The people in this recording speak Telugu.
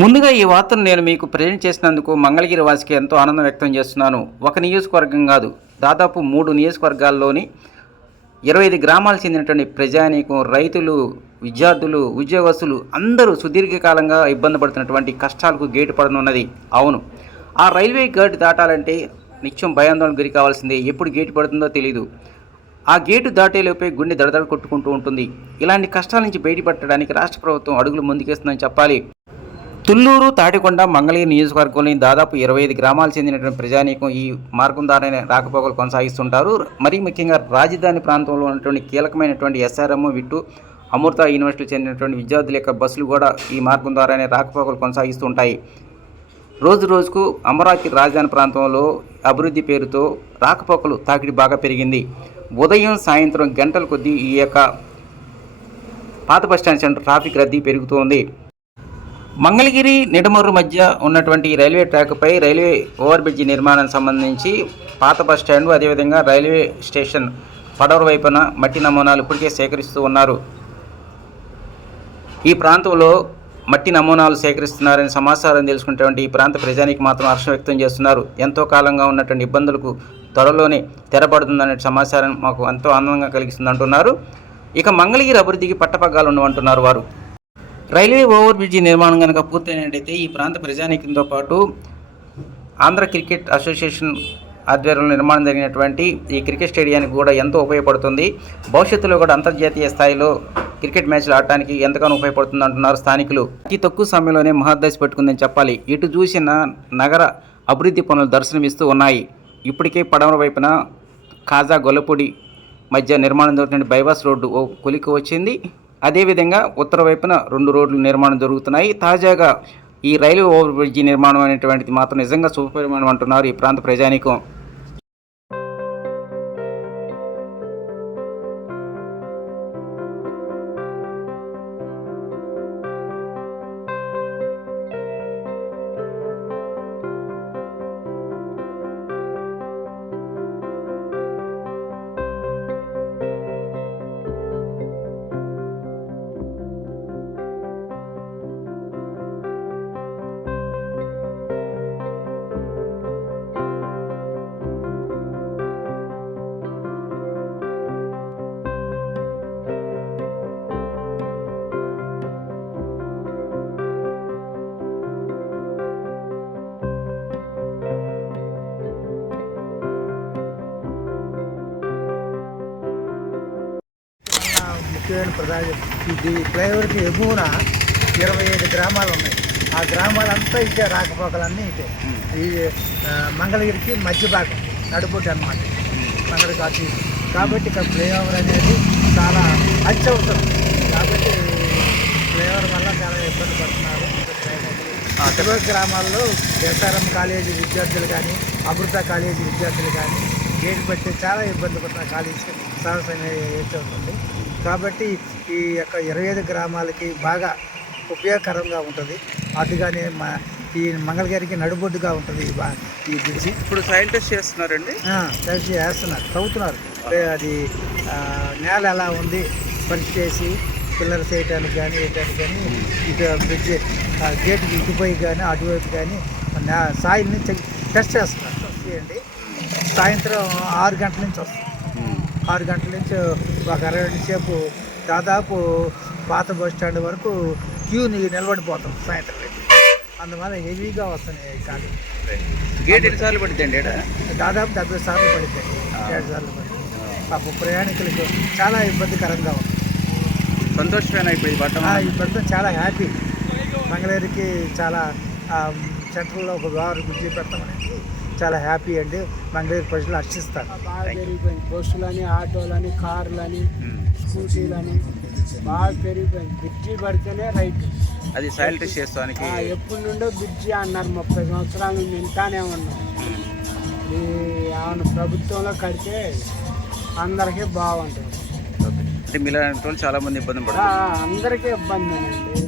ముందుగా ఈ వార్తను నేను మీకు ప్రజెంట్ చేసినందుకు మంగళగిరి వాసికి ఎంతో ఆనందం వ్యక్తం చేస్తున్నాను. ఒక నియోజకవర్గం కాదు దాదాపు మూడు నియోజకవర్గాల్లోని ఇరవై ఐదు గ్రామాలు చెందినటువంటి ప్రజానీకం రైతులు విద్యార్థులు ఉద్యోగస్తులు అందరూ సుదీర్ఘకాలంగా ఇబ్బంది పడుతున్నటువంటి కష్టాలకు గేటు పడనున్నది. అవును ఆ రైల్వే గేటు దాటాలంటే నిత్యం భయాందోళన గురి కావాల్సిందే. ఎప్పుడు గేటు పడుతుందో తెలియదు ఆ గేటు దాటేలోపే గుండె దడదడ కొట్టుకుంటూ ఉంటుంది. ఇలాంటి కష్టాల నుంచి బయటపడటానికి రాష్ట్ర ప్రభుత్వం అడుగులు ముందుకేస్తుందని చెప్పాలి. తుళ్ళూరు తాటికొండ మంగళగిరి నియోజకవర్గంలోని దాదాపు ఇరవై ఐదు గ్రామాలు చెందినటువంటి ప్రజానీకం ఈ మార్గం ద్వారానే రాకపోకలు కొనసాగిస్తుంటారు. మరీ ముఖ్యంగా రాజధాని ప్రాంతంలో ఉన్నటువంటి కీలకమైనటువంటి ఎస్ఆర్ఎం విట్టు అమృత యూనివర్సిటీ చెందినటువంటి విద్యార్థుల యొక్క బస్సులు కూడా ఈ మార్గం ద్వారానే రాకపోకలు కొనసాగిస్తుంటాయి. రోజు రోజుకు అమరావతి రాజధాని ప్రాంతంలో అభివృద్ధి పేరుతో రాకపోకలు తాకిడి బాగా పెరిగింది. ఉదయం సాయంత్రం గంటల కొద్దీ ఈ యొక్క పాత బస్టాండ్ సెంటర్ ట్రాఫిక్ రద్దీ పెరుగుతోంది. మంగళగిరి నిడమర్రు మధ్య ఉన్నటువంటి రైల్వే ట్రాక్పై రైల్వే ఓవర్ బ్రిడ్జ్ నిర్మాణం సంబంధించి పాత బస్ స్టాండ్ అదేవిధంగా రైల్వే స్టేషన్ పడవర వైపున మట్టి నమూనాలు ఇప్పటికే సేకరిస్తూ ఉన్నారు. ఈ ప్రాంతంలో మట్టి నమూనాలు సేకరిస్తున్నారని సమాచారం తెలుసుకున్నటువంటి ఈ ప్రాంత ప్రజానికి మాత్రం హర్షం వ్యక్తం చేస్తున్నారు. ఎంతో కాలంగా ఉన్నటువంటి ఇబ్బందులకు త్వరలోనే తెరపడుతుందనే సమాచారం మాకు ఎంతో ఆనందంగా కలిగిస్తుంది అంటున్నారు ఇక మంగళగిరి అభివృద్ధికి పట్టపగ్గాలు ఉండవంటున్నారు వారు. రైల్వే ఓవర్ బ్రిడ్జి నిర్మాణం కనుక పూర్తయినట్టయితే ఈ ప్రాంత ప్రజానీకంతో పాటు ఆంధ్ర క్రికెట్ అసోసియేషన్ ఆధ్వర్యంలో నిర్మాణం జరిగినటువంటి ఈ క్రికెట్ స్టేడియానికి కూడా ఎంతో ఉపయోగపడుతుంది. భవిష్యత్తులో కూడా అంతర్జాతీయ స్థాయిలో క్రికెట్ మ్యాచ్లు ఆడటానికి ఎంతగానో ఉపయోగపడుతుంది అంటున్నారు స్థానికులు. అతి తక్కువ సమయంలోనే మహద్దశ పెట్టుకుందని చెప్పాలి. ఇటు చూసిన నగర అభివృద్ధి పనులు దర్శనమిస్తూ ఉన్నాయి. ఇప్పటికే పడమర వైపున కాజా గొల్లపూడి మధ్య నిర్మాణం జరుగుతున్న బైపాస్ రోడ్డు ఓ కొలికి వచ్చింది. అదేవిధంగా ఉత్తర వైపున రెండు రోడ్లు నిర్మాణం జరుగుతున్నాయి. తాజాగా ఈ రైల్వే ఓవర్ బ్రిడ్జి నిర్మాణం అనేటువంటిది మాత్రం నిజంగా శుభపరిమాణం అంటున్నారు ఈ ప్రాంత ప్రజానీకం. ముఖ్యమైన ప్రధాన. ఇది ఫ్లైఓవర్కి ఎగువన ఇరవై ఐదు గ్రామాలు ఉన్నాయి ఆ గ్రామాలంతా ఇటే రాకపోకలన్నీ ఇటే. ఈ మంగళగిరికి మధ్య భాగం నడుపుటి అనమాట మంగళగిరి కాచి కాబట్టి ఇక్కడ ఫ్లైఓవర్ అనేది చాలా అత్యవసరం. కాబట్టి ఫ్లైఓవర్ వల్ల చాలా ఇబ్బంది పడుతున్నారు. తెలుగు గ్రామాల్లో ఎస్ఆర్ఎం కాలేజీ విద్యార్థులు కానీ అమృత కాలేజీ విద్యార్థులు కానీ గేట్ పెట్టి చాలా ఇబ్బంది పడుతున్నారు. కాలేజీకి సమస్య అవుతుంది కాబట్టి ఈ యొక్క ఇరవై ఐదు గ్రామాలకి బాగా ఉపయోగకరంగా ఉంటుంది. అటుగానే మా ఈ మంగళగిరికి నడుబొడ్డుగా ఉంటుంది ఈ బ్రిడ్జి. ఇప్పుడు సైంటిస్ట్ చేస్తున్నారండి? కలిసి వేస్తున్నారు తవ్వుతున్నారు అంటే అది నేల ఎలా ఉంది పరీక్ష చేసి పిల్లలు చేయటానికి కానీ వేయటానికి కానీ ఇటు బ్రిడ్జ్ ఆ, గేట్కి ఇటుపోయి కానీ అటువైపు కానీ నా- సాయిల్ని టెస్ట్ చేస్తున్నారు. చేయండి. సాయంత్రం ఆరు గంటల నుంచి వస్తుంది. ఆరు గంటల నుంచి ఒక అరవై సేపు దాదాపు పాత బస్ స్టాండ్ వరకు క్యూ నిలబడిపోతాం సాయంత్రం. అందువల్ల హెవీగా వస్తున్నాయి కాదు గేట్ ఎన్నిసార్లు పడుతుంది దాదాపు డెబ్బై సార్లు పడుతాయి. ఏడు సార్లు పడుతాయి. పాపం ప్రయాణికులకు చాలా ఇబ్బందికరంగా ఉంది. సంతోషమైన ఆ, ఈ చాలా హ్యాపీ. మంగళగిరికి చాలా సెంట్రల్లో ఒక వారు గుర్తి పెట్టమనేది చాలా హ్యాపీ అండి. మంగళగిరి ప్రజలు హర్షిస్తారు. బాగా పెరిగిపోయింది. బస్సులని ఆటోలని కార్లని స్కూటీలని బాగా పెరిగిపోయింది. బ్రిడ్జి పడితేనే రైట్. అది చేస్తానికి ఆ, ఎప్పటి నుండో బ్రిడ్జి అన్నారు. ముప్పై సంవత్సరాల వింటానే ఉన్నాం. ఈ అవును ప్రభుత్వంలో కడితే అందరికీ బాగుంటుంది. అంటే మీలాంటి వాళ్ళు చాలా మంది ఇబ్బంది ఆ, పడుతుంది అందరికీ ఇబ్బంది అండి.